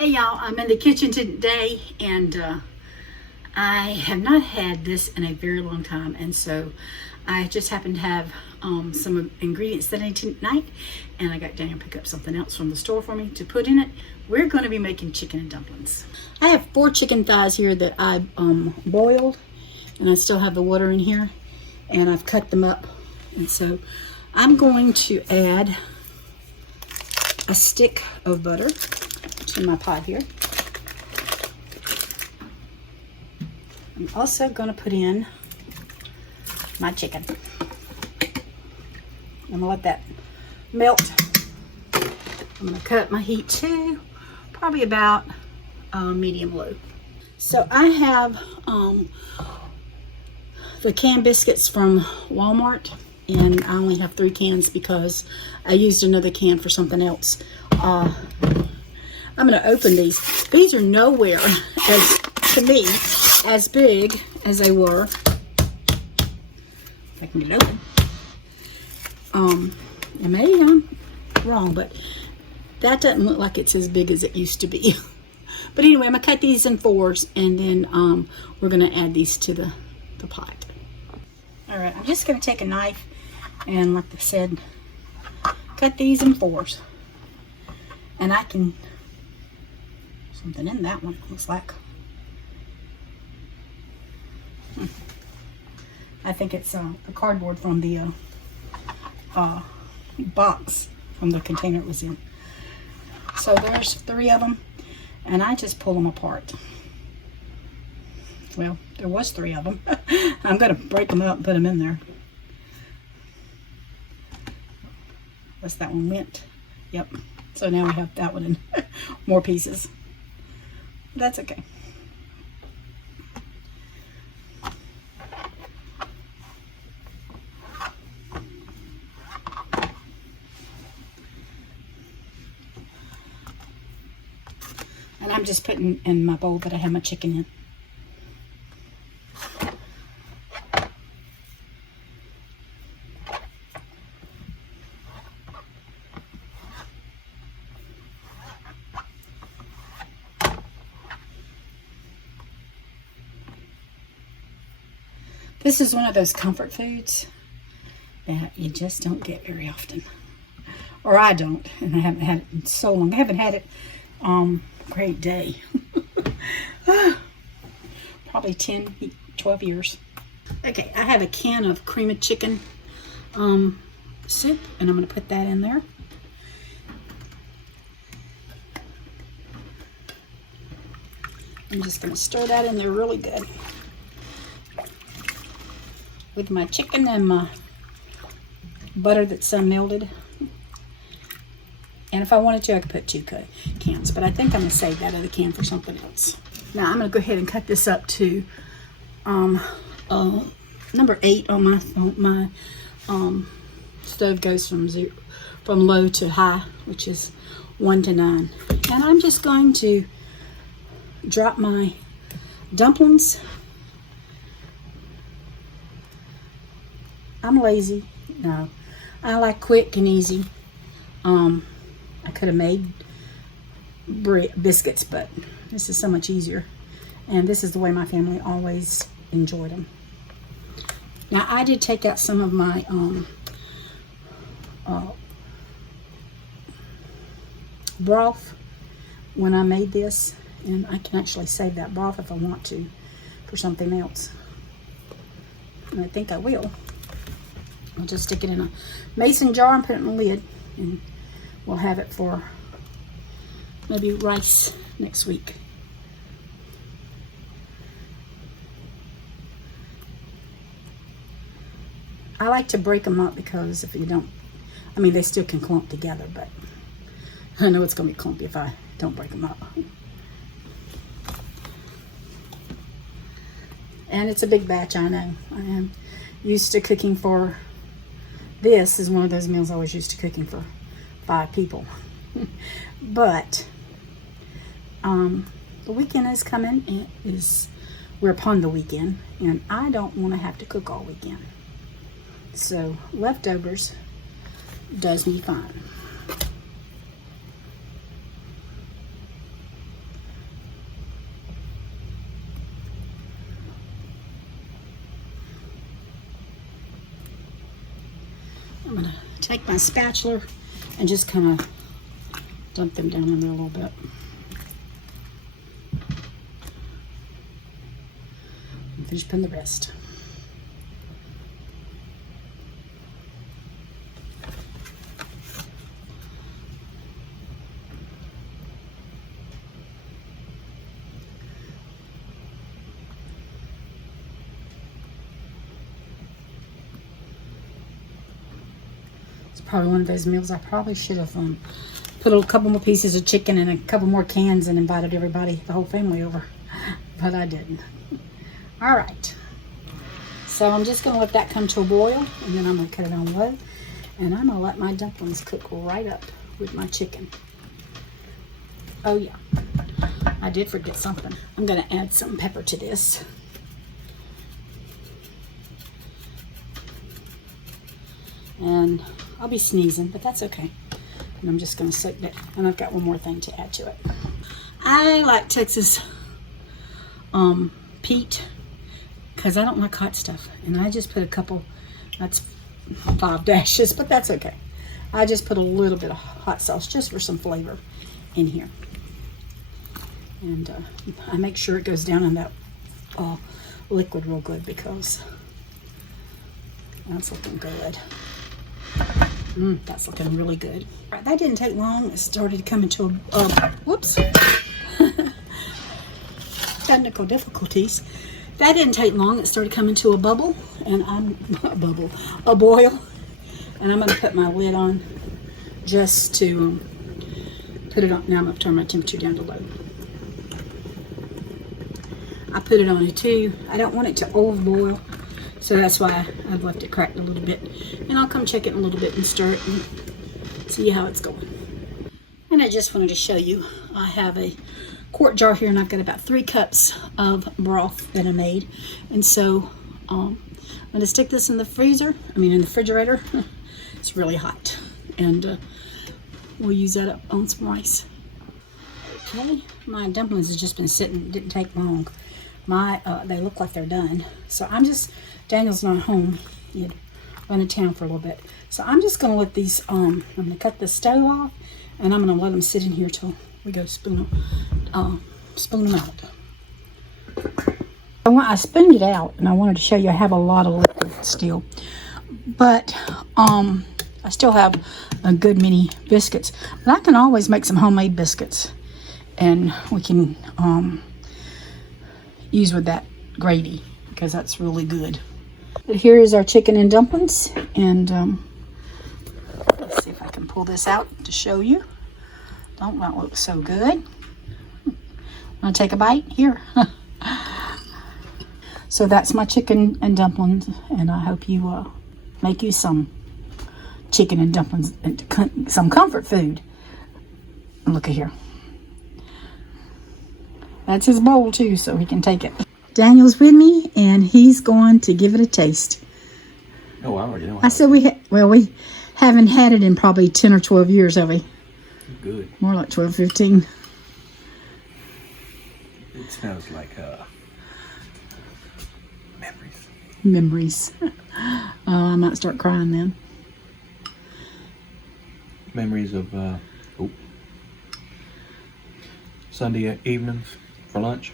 Hey y'all, I'm in the kitchen today and I have not had this in a very long time, and so I just happened to have some ingredients that I need tonight, and I got Daniel to pick up something else from the store for me to put in it. We're going to be making chicken and dumplings. I have 4 chicken thighs here that I boiled, and I still have the water in here, and I've cut them up, and so I'm going to add a stick of butter to my pot here. I'm also going to put in my chicken. I'm going to let that melt. I'm going to cut up my heat to probably about medium low. So I have the canned biscuits from Walmart, and I only have 3 cans because I used another can for something else. I'm going to open these. These are nowhere, to me, as big as they were. If I can get it open. And maybe I'm wrong, but that doesn't look like it's as big as it used to be. But anyway, I'm going to cut these in 4s, and then we're going to add these to the pot. Alright, I'm just going to take a knife and, like I said, cut these in 4s. And I can... something in that one, looks like. I think it's the cardboard from the box from the container it was in. So there's 3 of them, and I just pull them apart. Well, there was 3 of them. I'm going to break them up and put them in there. Unless that one went. Yep. So now we have that one in more pieces. That's okay. And I'm just putting in my bowl that I have my chicken in. This is one of those comfort foods that you just don't get very often. Or I don't, and I haven't had it in so long. I haven't had it great day. Probably 10, 12 years. Okay, I have a can of cream of chicken soup, and I'm going to put that in there. I'm just going to stir that in there really good. With my chicken and my butter that's melted. And if I wanted to, I could put 2 cans, but I think I'm going to save that other can for something else. Now I'm going to go ahead and cut this up to number 8 on my stove. Goes from low to high, which is 1 to 9. And I'm just going to drop my dumplings. I'm lazy. No, I like quick and easy. I could have made biscuits, but this is so much easier. And this is the way my family always enjoyed them. Now, I did take out some of my broth when I made this. And I can actually save that broth if I want to for something else. And I think I will. I'll just stick it in a mason jar and put it in a lid, and we'll have it for maybe rice next week. I like to break them up because if you don't, I mean, they still can clump together, but I know it's going to be clumpy if I don't break them up. And it's a big batch, I know. I am used to cooking for... This is one of those meals I was used to cooking for 5 people. But the weekend is coming, and we're upon the weekend, and I don't want to have to cook all weekend. So leftovers does me fine. I'm gonna take my spatula and just kind of dump them down in there a little bit. And finish putting the rest. Probably one of those meals I probably should have put a couple more pieces of chicken and a couple more cans and invited everybody, the whole family over, but I didn't. All right, so I'm just gonna let that come to a boil, and then I'm gonna cut it on low, and I'm gonna let my dumplings cook right up with my chicken. Oh yeah, I did forget something. I'm gonna add some pepper to this. And I'll be sneezing, but that's okay. And I'm just gonna soak that. And I've got one more thing to add to it. I like Texas peat because I don't like hot stuff. And I just put a couple, that's 5 dashes, but that's okay. I just put a little bit of hot sauce just for some flavor in here. And I make sure it goes down in that liquid real good because that's looking good. That's looking really good. Right, that didn't take long. It started to come into a, whoops. Technical difficulties. That didn't take long. It started coming to a bubble, and a boil. And I'm gonna put my lid on just to put it on. Now I'm gonna turn my temperature down to low. I put it on a 2. I don't want it to overboil. So that's why I've left it cracked a little bit. And I'll come check it in a little bit and stir it and see how it's going. And I just wanted to show you, I have a quart jar here and I've got about 3 cups of broth that I made. And so I'm gonna stick this in the freezer, in the refrigerator. It's really hot. And we'll use that up on some rice. Okay, my dumplings has just been sitting, didn't take long. They look like they're done. So Daniel's not home. He'd run to town for a little bit. So I'm just gonna let these, I'm gonna cut the stove off and I'm gonna let them sit in here till we go spoon them out. I spooned it out and I wanted to show you I have a lot of liquid still. But I still have a good many biscuits. But I can always make some homemade biscuits. And we can use with that gravy because that's really good. But here is our chicken and dumplings, and let's see if I can pull this out to show you. Don't that look so good? Want to take a bite? Here. So that's my chicken and dumplings, and I hope you make you some chicken and dumplings and some comfort food. Look at here. That's his bowl too, so he can take it. Daniel's with me, and he's going to give it a taste. Oh, I already know. I said we haven't had it in probably 10 or 12 years, have we? Good. More like 12, 15. It smells like Memories. I might start crying then. Memories of Sunday evenings for lunch.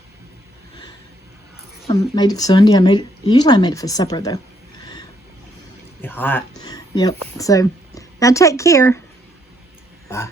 I made it Sunday. Usually I made it for supper though. You're hot. Yep. So, now take care. Bye.